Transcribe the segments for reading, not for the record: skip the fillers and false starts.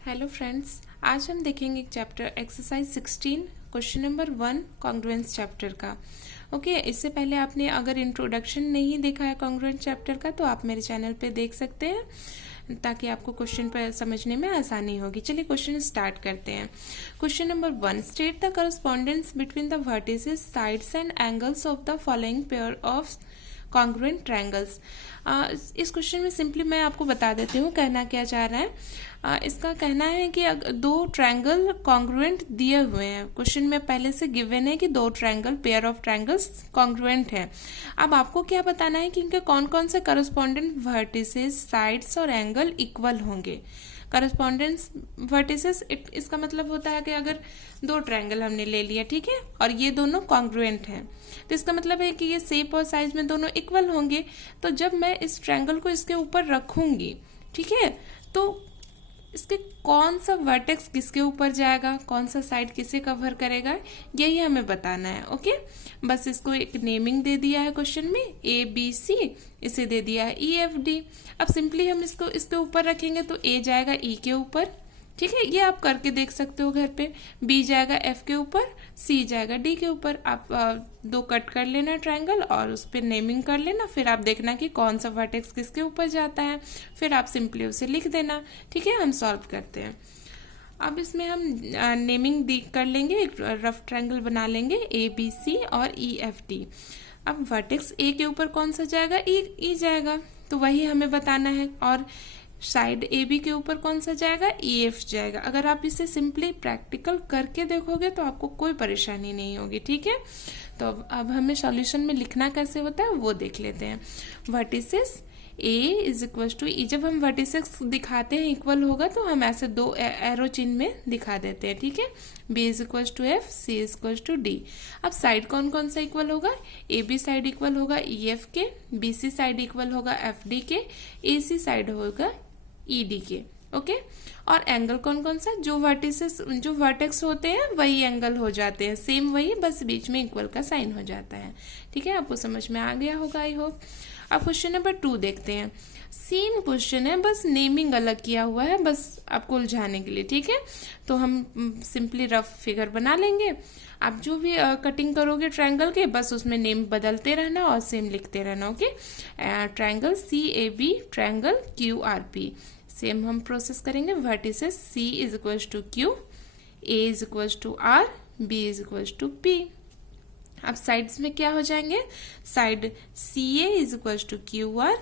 Hello friends, आज हम देखेंगे एक chapter exercise 16 question number 1 congruence chapter का। ओके, इससे पहले आपने अगर इंट्रोडक्शन नहीं देखा है कॉन्ग्रुएंस चैप्टर का तो आप मेरे चैनल पे देख सकते हैं ताकि आपको क्वेश्चन पर समझने में आसानी होगी। चलिए क्वेश्चन स्टार्ट करते हैं। Question number 1, state the correspondence between the vertices sides and angles of the following pair of congruent triangles. इस क्वेश्चन में सिंपली मैं आपको बता देती हूँ कहना क्या चाह रहा है। इसका कहना है कि दो ट्रायंगल कॉन्ग्रुएंट दिए हुए हैं। क्वेश्चन में पहले से गिवन है कि दो triangle pair of triangles congruent है। अब आपको क्या बताना है कि इनके कौन कौन से करस्पॉन्डेंट वर्टिसेस साइड्स और एंगल इक्वल होंगे। करस्पॉन्डेंस वर्टिसेस इसका मतलब होता है कि अगर दो ट्रायंगल हमने ले लिया, ठीक है, और ये दोनों कॉन्ग्रुएंट हैं तो इसका मतलब है कि ये शेप और साइज में दोनों इक्वल होंगे। तो जब मैं इस ट्रायंगल को इसके ऊपर रखूंगी, ठीक है, तो इसके कौन सा वर्टेक्स किसके ऊपर जाएगा, कौन सा साइड किसे कवर करेगा, यही हमें बताना है। ओके, बस इसको एक नेमिंग दे दिया है क्वेश्चन में, ए बी सी, इसे दे दिया है ई एफ डी। अब सिंपली हम इसको इसके ऊपर रखेंगे तो ए जाएगा ई के ऊपर, ठीक है, ये आप करके देख सकते हो घर पे। बी जाएगा एफ के ऊपर, सी जाएगा डी के ऊपर। आप दो कट कर लेना ट्रायंगल और उस पर नेमिंग कर लेना, फिर आप देखना कि कौन सा वर्टेक्स किसके ऊपर जाता है, फिर आप सिंपली उसे लिख देना। ठीक है, हम सॉल्व करते हैं। अब इसमें हम नेमिंग कर लेंगे, एक रफ ट्रायंगल बना लेंगे, ए बी सी और ई एफ डी। अब वर्टेक्स ए के ऊपर कौन सा जाएगा, ई जाएगा, तो वही हमें बताना है। और साइड ए बी के ऊपर कौन सा जाएगा, ई एफ जाएगा। अगर आप इसे सिंपली प्रैक्टिकल करके देखोगे तो आपको कोई परेशानी नहीं होगी। ठीक है, तो अब हमें सॉल्यूशन में लिखना कैसे होता है वो देख लेते हैं। Vertices A is equal to E, जब हम वर्टिसेस दिखाते हैं इक्वल होगा तो हम ऐसे दो एरो चिन्ह में दिखा देते हैं। ठीक है, B is equal to F, C is equal to D. अब साइड कौन कौन सा इक्वल होगा, ए बी साइड इक्वल होगा ई एफ के, बी सी साइड इक्वल होगा एफ डी के, ए सी साइड होगा ई डी के। ओके, और एंगल कौन कौन सा, जो वर्टेक्स होते हैं वही एंगल हो जाते हैं, सेम वही, बस बीच में इक्वल का साइन हो जाता है। ठीक है, आपको समझ में आ गया होगा आई होप। अब क्वेश्चन नंबर 2 देखते हैं। सेम क्वेश्चन है, बस नेमिंग अलग किया हुआ है, बस आपको उलझाने के लिए। ठीक है, तो हम सिंपली रफ फिगर बना लेंगे। आप जो भी कटिंग करोगे ट्रायंगल के, बस उसमें नेम बदलते रहना और सेम लिखते रहना। Okay, triangle C A B, triangle Q R P, same हम प्रोसेस करेंगे। Vertices C is equal to Q, A is equal to R, B is equal to P. अब साइड्स में क्या हो जाएंगे, side C A is equal to Q R,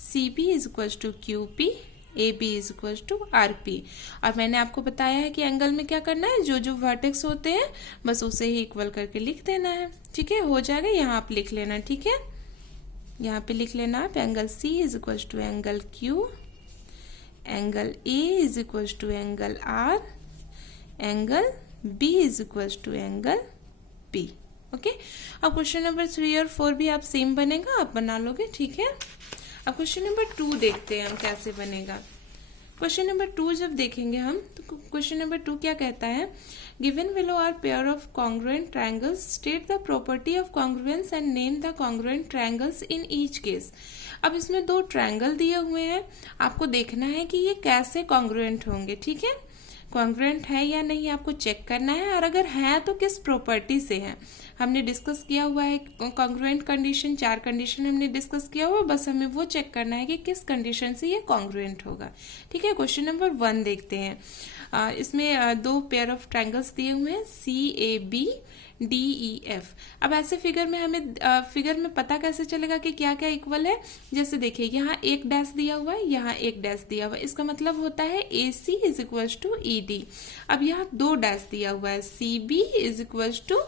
C B is equal to Q P, A B is equal to R P. और मैंने आपको बताया है कि एंगल में क्या करना है, जो जो वर्टेक्स होते हैं बस उसे ही इक्वल करके लिख देना है। ठीक है, हो जाएगा, यहाँ आप लिख लेना। ठीक है, यहाँ पे लिख लेना आप, angle C is equal to angle Q, angle A is equal to angle R, angle B is equal to angle P. Okay, अब क्वेश्चन नंबर 3 और 4 भी आप सेम बनेगा, आप बना लोगे। ठीक है, अब क्वेश्चन नंबर 2 देखते हैं हम कैसे बनेगा। क्वेश्चन नंबर 2 जब देखेंगे हम तो क्वेश्चन नंबर 2 क्या कहता है, given below are pair of congruent triangles, state the property of congruence and name the congruent triangles in each case. अब इसमें दो ट्रायंगल दिए हुए हैं, आपको देखना है कि ये कैसे कॉन्ग्रुएंट होंगे। ठीक है, कॉन्ग्रुएंट है या नहीं आपको चेक करना है, और अगर है तो किस प्रॉपर्टी से है। हमने डिस्कस किया हुआ है कॉन्ग्रुएंट कंडीशन, 4 कंडीशन हमने डिस्कस किया हुआ है, बस हमें वो चेक करना है कि किस कंडीशन से ये कॉन्ग्रुएंट होगा। ठीक है, क्वेश्चन नंबर 1 देखते हैं। इसमें दो पेयर ऑफ ट्रायंगल्स दिए हुए हैं, C A B D E F. अब ऐसे फिगर में हमें फिगर में पता कैसे चलेगा कि क्या क्या इक्वल है। जैसे देखिए, यहाँ एक डैश दिया हुआ है, यहाँ एक डैश दिया हुआ है, इसका मतलब होता है A C is equal to E D. अब यहाँ दो डैश दिया हुआ है, C B is equal to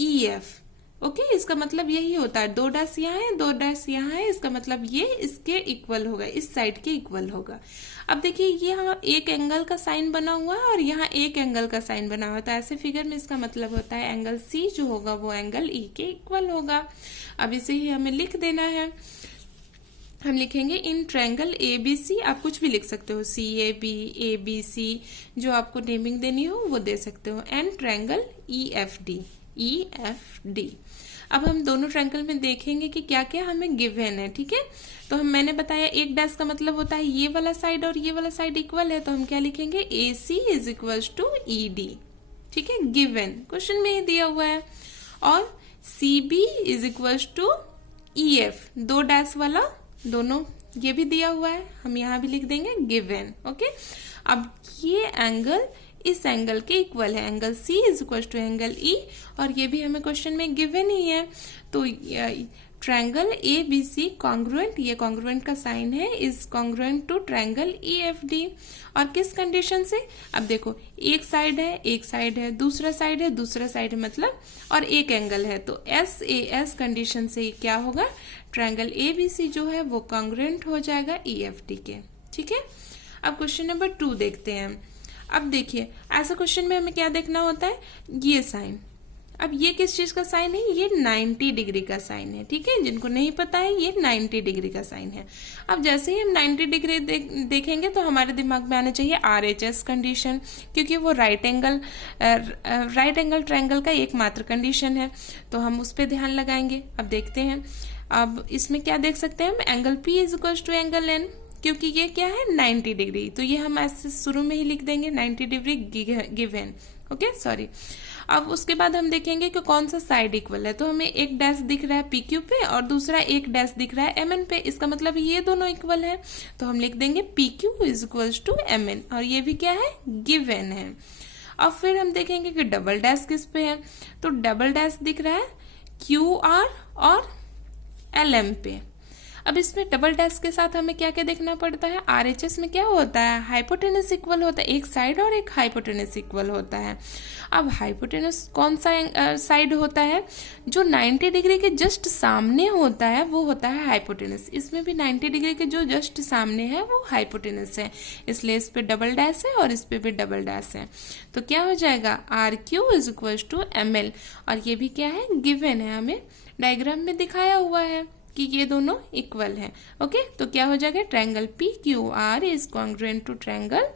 E F. Okay, इसका मतलब यही होता है, दो डैश यहाँ है, दो डैश यहाँ है, इसका मतलब ये इसके इक्वल होगा, इस साइड के इक्वल होगा। अब देखिए, यहाँ एक एंगल का साइन बना हुआ है और यहाँ एक एंगल का साइन बना हुआ है, तो ऐसे फिगर में इसका मतलब होता है एंगल सी जो होगा वो एंगल ई के इक्वल होगा। अब इसे ही हमें लिख देना है। हम लिखेंगे in triangle A B C, आप कुछ भी लिख सकते हो, सी ए बी सी, जो आपको नेमिंग देनी हो वो दे सकते हो, and triangle E F D. अब हम दोनों ट्रायंगल में देखेंगे कि क्या क्या हमें गिवन है, ठीक है। तो मैंने बताया एक डैश का मतलब होता है ये वाला साइड और ये वाला साइड इक्वल है, तो हम क्या लिखेंगे AC is equal to ED, ठीक है, गिवन क्वेश्चन में ही दिया हुआ है। और CB is equal to EF, दो डैश वाला दोनों ये भी दिया हुआ है, हम यहाँ भी लिख देंगे गिवन, ओके। अब ये एंगल इस एंगल के इक्वल है, angle C is equal to angle E, और ये भी हमें क्वेश्चन में गिवन ही है। तो ट्रायंगल ABC कॉन्ग्रुएंट, ये कॉन्ग्रुएंट का साइन है, is congruent to triangle EFD। और किस कंडीशन से, अब देखो एक साइड है, दूसरा साइड है, दूसरा साइड है मतलब, और एक एंगल है, तो SAS कंडीशन से क्या होगा, ट्रायंगल ABC जो है वो कॉन्ग्रुएंट हो जाएगा EFD के, ठीक है। अब क्वेश्चन नंबर 2 देखते हैं। अब देखिए ऐसा क्वेश्चन में हमें क्या देखना होता है, ये साइन, अब ये किस चीज का साइन है, ये 90 डिग्री का साइन है, ठीक है। जिनको नहीं पता है ये 90 डिग्री का साइन है। अब जैसे ही हम 90 डिग्री देखेंगे तो हमारे दिमाग में आना चाहिए RHS कंडीशन, क्योंकि वो राइट एंगल ट्रायंगल का एकमात्र कंडीशन है, तो हम उस पर ध्यान लगाएंगे। अब देखते हैं, अब इसमें क्या देख सकते हैं हम, angle P is equal to angle N, क्योंकि ये क्या है 90 डिग्री, तो ये हम ऐसे शुरू में ही लिख देंगे 90 डिग्री गिवन, ओके सॉरी। अब उसके बाद हम देखेंगे कि कौन सा साइड इक्वल है, तो हमें एक डैश दिख रहा है PQ पे और दूसरा एक डैश दिख रहा है MN पे, इसका मतलब ये दोनों इक्वल है, तो हम लिख देंगे PQ is equal to MN, और ये भी क्या है गिवन है। अब फिर हम देखेंगे कि डबल डैश किस पे है, तो डबल डैश दिख रहा है QR और LM पे। अब इसमें डबल डैश के साथ हमें क्या क्या देखना पड़ता है, RHS में क्या होता है, हाइपोटेनस इक्वल होता है, एक साइड और एक हाइपोटेनस इक्वल होता है। अब हाइपोटेनस कौन सा साइड होता है, जो 90 डिग्री के जस्ट सामने होता है वो होता है हाइपोटेनस, इसमें भी 90 डिग्री के जो जस्ट सामने है वो हाइपोटेनस है, इसलिए इस पे डबल डैश है और इस पे भी डबल डैश है, तो क्या हो जाएगा RQ is equal to ML, और ये भी क्या है गिवन है, हमें डायग्राम में दिखाया हुआ है कि ये दोनों इक्वल हैं, ओके। तो क्या हो जाएगा, triangle PQR is congruent to triangle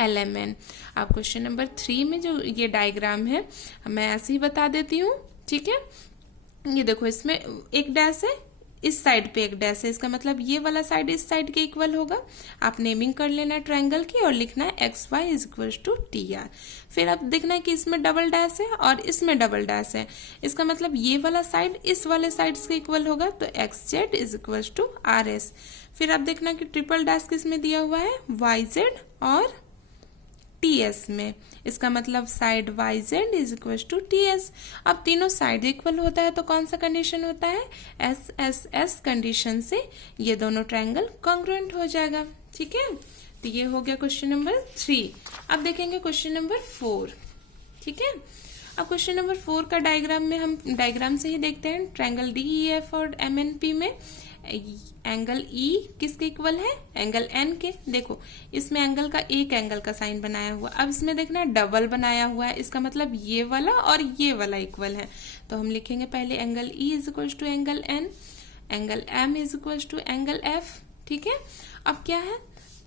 LMN। अब क्वेश्चन नंबर 3 में जो ये डायग्राम है मैं ऐसे ही बता देती हूँ, ठीक है। ये देखो इसमें एक डैश है, इस साइड पे एक डैश है, इसका मतलब ये वाला साइड इस साइड के इक्वल होगा। आप नेमिंग कर लेना है ट्रायंगल की और लिखना है XY is equal to TR। फिर अब देखना है कि इसमें डबल डैश है और इसमें डबल डैश है, इसका मतलब ये वाला साइड इस वाले साइड के इक्वल होगा, तो XZ is equal to RS। फिर आप देखना कि ट्रिपल डैश किस में दिया हुआ है, YZ और TS में, इसका मतलब side YZ is equal to TS। अब तीनों साइड इक्वल होता है तो कौन सा कंडीशन होता है, SSS कंडीशन से ये दोनों ट्रायंगल कॉन्ग्रुएंट हो जाएगा, ठीक है। तो ये हो गया क्वेश्चन नंबर 3। अब देखेंगे क्वेश्चन नंबर 4, ठीक है। अब क्वेश्चन नंबर 4 का डायग्राम में हम डायग्राम से ही देखते हैं, ट्रायंगल DEF और MNP में एंगल E किसके इक्वल है, एंगल N के। देखो इसमें एंगल का एक एंगल का साइन बनाया हुआ, अब इसमें देखना डबल बनाया हुआ है, इसका मतलब ये वाला और ये वाला इक्वल है, तो हम लिखेंगे पहले angle E is equal to angle N, angle M is equal to angle F, ठीक है। अब क्या है,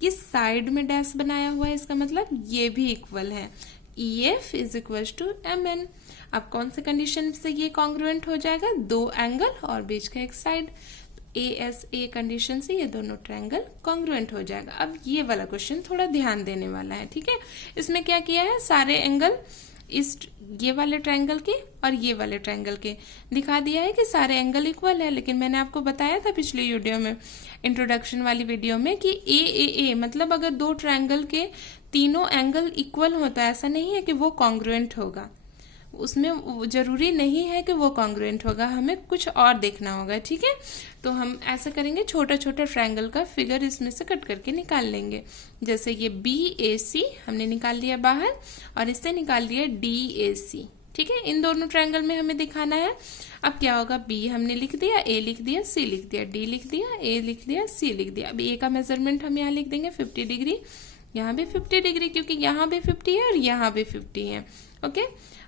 इस साइड में डैश बनाया हुआ है, इसका मतलब ये भी इक्वल है, EF is equal to MN। अब कौन से कंडीशन से ये कॉन्ग्रुएंट हो जाएगा, दो एंगल और बीच का एक साइड, ASA कंडीशन से ये दोनों ट्रायंगल कॉन्ग्रुएंट हो जाएगा। अब ये वाला क्वेश्चन थोड़ा ध्यान देने वाला है, ठीक है। इसमें क्या किया है, सारे एंगल इस ये वाले ट्रायंगल के और ये वाले ट्रायंगल के दिखा दिया है कि सारे एंगल इक्वल है, लेकिन मैंने आपको बताया था पिछले वीडियो में, इंट्रोडक्शन वाली वीडियो में, कि AAA मतलब अगर दो ट्रायंगल के तीनों एंगल इक्वल होता है, ऐसा नहीं है कि वो कॉन्ग्रुएंट होगा, उसमें जरूरी नहीं है कि वो कॉन्ग्रुएंट होगा, हमें कुछ और देखना होगा, ठीक है। तो हम ऐसा करेंगे, छोटा छोटा ट्रायंगल का फिगर इसमें से कट करके निकाल लेंगे। जैसे ये BAC हमने निकाल लिया बाहर और इससे निकाल लिया DAC, ठीक है। इन दोनों ट्रायंगल में हमें दिखाना है। अब क्या होगा, B हमने लिख दिया, A लिख दिया, C लिख दिया, D लिख दिया, A लिख दिया, C लिख दिया। अब A का मेजरमेंट हम यहाँ लिख देंगे 50 डिग्री, यहाँ भी 50 डिग्री, क्योंकि यहाँ भी 50 है और यहाँ भी 50 है, ओके।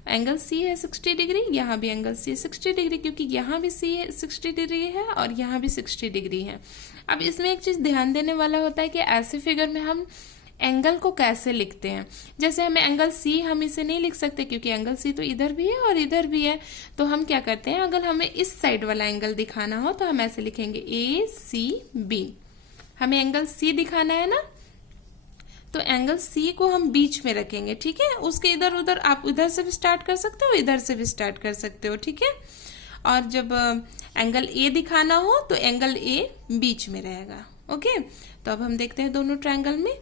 एंगल C है 60 डिग्री, यहाँ भी एंगल C 60 डिग्री, क्योंकि यहाँ भी C 60 डिग्री है और यहाँ भी 60 डिग्री है। अब इसमें एक चीज़ ध्यान देने वाला होता है कि ऐसे फिगर में हम एंगल को कैसे लिखते हैं। जैसे हमें एंगल सी, हम इसे नहीं लिख सकते क्योंकि एंगल सी तो इधर भी है और इधर भी है। तो हम क्या करते हैं, अगर हमें इस साइड वाला एंगल दिखाना हो तो हम ऐसे लिखेंगे ACB। हमें एंगल सी दिखाना है ना, तो एंगल सी को हम बीच में रखेंगे, ठीक है। उसके इधर उधर आप उधर से भी स्टार्ट कर सकते हो, इधर से भी स्टार्ट कर सकते हो, ठीक है। और जब एंगल ए दिखाना हो तो एंगल ए बीच में रहेगा, ओके। तो अब हम देखते हैं दोनों ट्रायंगल में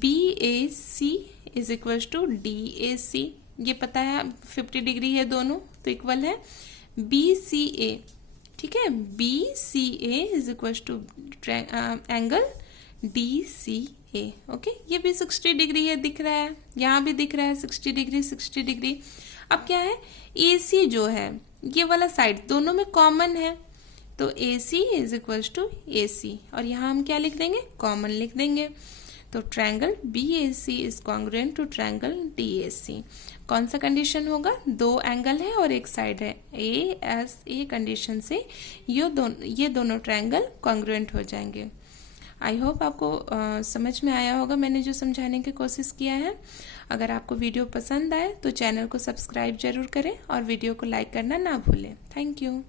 BAC is equal to DAC, ये पता है 50 डिग्री है दोनों तो इक्वल है। BCA, ठीक है, BCA is equal to angle DCA, okay. ये भी 60 डिग्री है, दिख रहा है, यहाँ भी दिख रहा है 60 डिग्री 60 डिग्री। अब क्या है, AC जो है ये वाला साइड दोनों में कॉमन है, तो AC is equal to AC, और यहाँ हम क्या लिख देंगे, कॉमन लिख देंगे। तो triangle BAC is congruent to triangle DAC। कौन सा कंडीशन होगा, दो एंगल है और एक साइड है, ASA कंडीशन से ये दोनों ट्रायंगल कॉन्ग्रुएंट हो जाएंगे। आई होप आपको समझ में आया होगा मैंने जो समझाने की कोशिश किया है। अगर आपको वीडियो पसंद आए तो चैनल को सब्सक्राइब जरूर करें और वीडियो को लाइक करना ना भूलें। Thank you.